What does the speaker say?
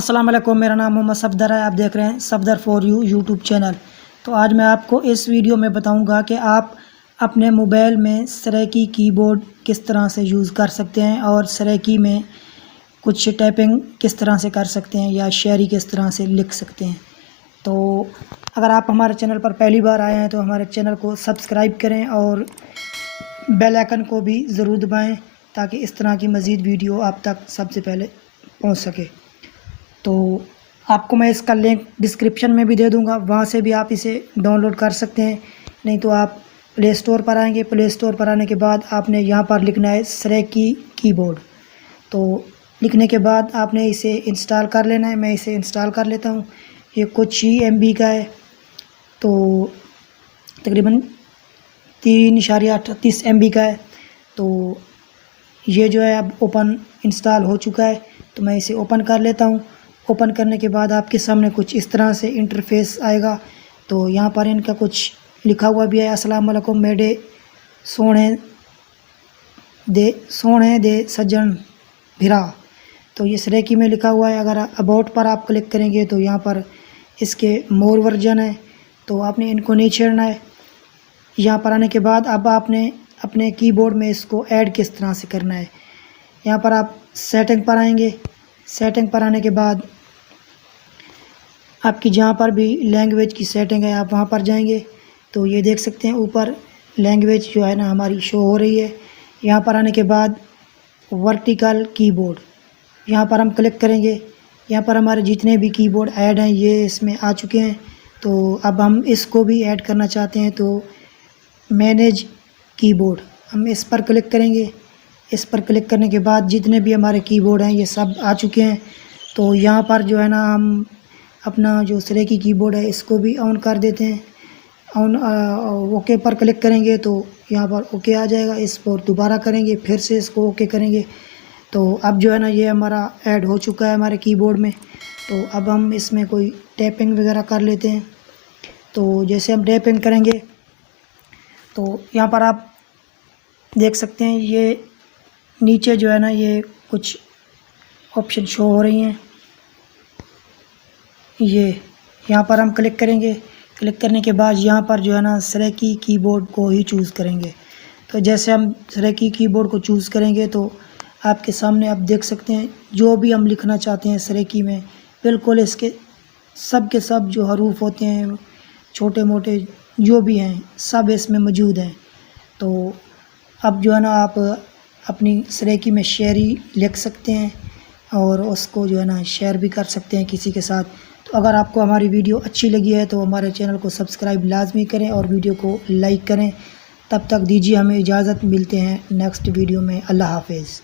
अस्सलाम वालेकुम, मेरा नाम मोहम्मद सफदर है। आप देख रहे हैं Safdar for you YouTube channel. तो आज मैं आपको इस वीडियो में बताऊंगा कि आप अपने मोबाइल में सरेकी कीबोर्ड किस तरह से यूज़ कर सकते हैं और सरेकी में कुछ टाइपिंग किस तरह से कर सकते हैं या शायरी किस तरह से लिख सकते हैं। तो अगर आप हमारे चैनल पर पहली बार आए हैं तो हमारे चैनल को सब्सक्राइब करें और बेल आइकन को भी ज़रूर दबाएँ ताकि इस तरह की मज़ीद वीडियो आप तक सबसे पहले पहुँच सके। तो आपको मैं इसका लिंक डिस्क्रिप्शन में भी दे दूंगा, वहाँ से भी आप इसे डाउनलोड कर सकते हैं। नहीं तो आप प्ले स्टोर पर आएंगे, प्ले स्टोर पर आने के बाद आपने यहाँ पर लिखना है सरेकी कीबोर्ड। तो लिखने के बाद आपने इसे इंस्टॉल कर लेना है। मैं इसे इंस्टॉल कर लेता हूँ। ये कुछ ही MB का है, तो तकरीबन 3.38 MB का है। तो ये जो है अब ओपन इंस्टॉल हो चुका है। तो मैं इसे ओपन कर लेता हूँ। ओपन करने के बाद आपके सामने कुछ इस तरह से इंटरफेस आएगा। तो यहाँ पर इनका कुछ लिखा हुआ भी है, अस्सलाम वालेकुम मेरे सोने दे सज्जन भिरा। तो ये सरेकी में लिखा हुआ है। अगर अबाउट पर आप क्लिक करेंगे तो यहाँ पर इसके मोर वर्जन है, तो आपने इनको नहीं छेड़ना है। यहाँ पर आने के बाद अब आपने अपने कीबोर्ड में इसको ऐड किस तरह से करना है। यहाँ पर आप सेटिंग पर आएंगे। सेटिंग पर आने के बाद आपकी जहाँ पर भी लैंग्वेज की सेटिंग है आप वहाँ पर जाएंगे। तो ये देख सकते हैं ऊपर लैंग्वेज जो है ना हमारी शो हो रही है। यहाँ पर आने के बाद वर्टिकल कीबोर्ड, यहाँ पर हम क्लिक करेंगे। यहाँ पर हमारे जितने भी कीबोर्ड ऐड हैं ये इसमें आ चुके हैं। तो अब हम इसको भी ऐड करना चाहते हैं, तो मैनेज कीबोर्ड हम इस पर क्लिक करेंगे। इस पर क्लिक करने के बाद जितने भी हमारे कीबोर्ड हैं ये सब आ चुके हैं। तो यहाँ पर जो है ना हम अपना जो सरेकी कीबोर्ड है इसको भी ऑन कर देते हैं। ऑन ओके पर क्लिक करेंगे तो यहाँ पर ओके आ जाएगा। इस पर दोबारा करेंगे, फिर से इसको ओके करेंगे। तो अब जो है ना ये हमारा ऐड हो चुका है हमारे कीबोर्ड में। तो अब हम इसमें कोई टैपिंग वगैरह कर लेते हैं। तो जैसे हम टैपिंग करेंगे तो यहाँ पर आप देख सकते हैं ये नीचे जो है ना ये कुछ ऑप्शन शो हो रही हैं। ये यहाँ पर हम क्लिक करेंगे। क्लिक करने के बाद यहाँ पर जो है ना सरेकी कीबोर्ड को ही चूज़ करेंगे। तो जैसे हम सरेकी कीबोर्ड को चूज़ करेंगे तो आपके सामने आप देख सकते हैं जो भी हम लिखना चाहते हैं सरेकी में बिल्कुल इसके सब के सब जो हरूफ होते हैं छोटे मोटे जो भी हैं सब इसमें मौजूद हैं। तो अब जो है ना आप अपनी सरेकी में शायरी लिख सकते हैं और उसको जो है ना शेयर भी कर सकते हैं किसी के साथ। तो अगर आपको हमारी वीडियो अच्छी लगी है तो हमारे चैनल को सब्सक्राइब लाजमी करें और वीडियो को लाइक करें। तब तक दीजिए हमें इजाज़त, मिलते हैं नेक्स्ट वीडियो में। अल्लाह हाफिज़।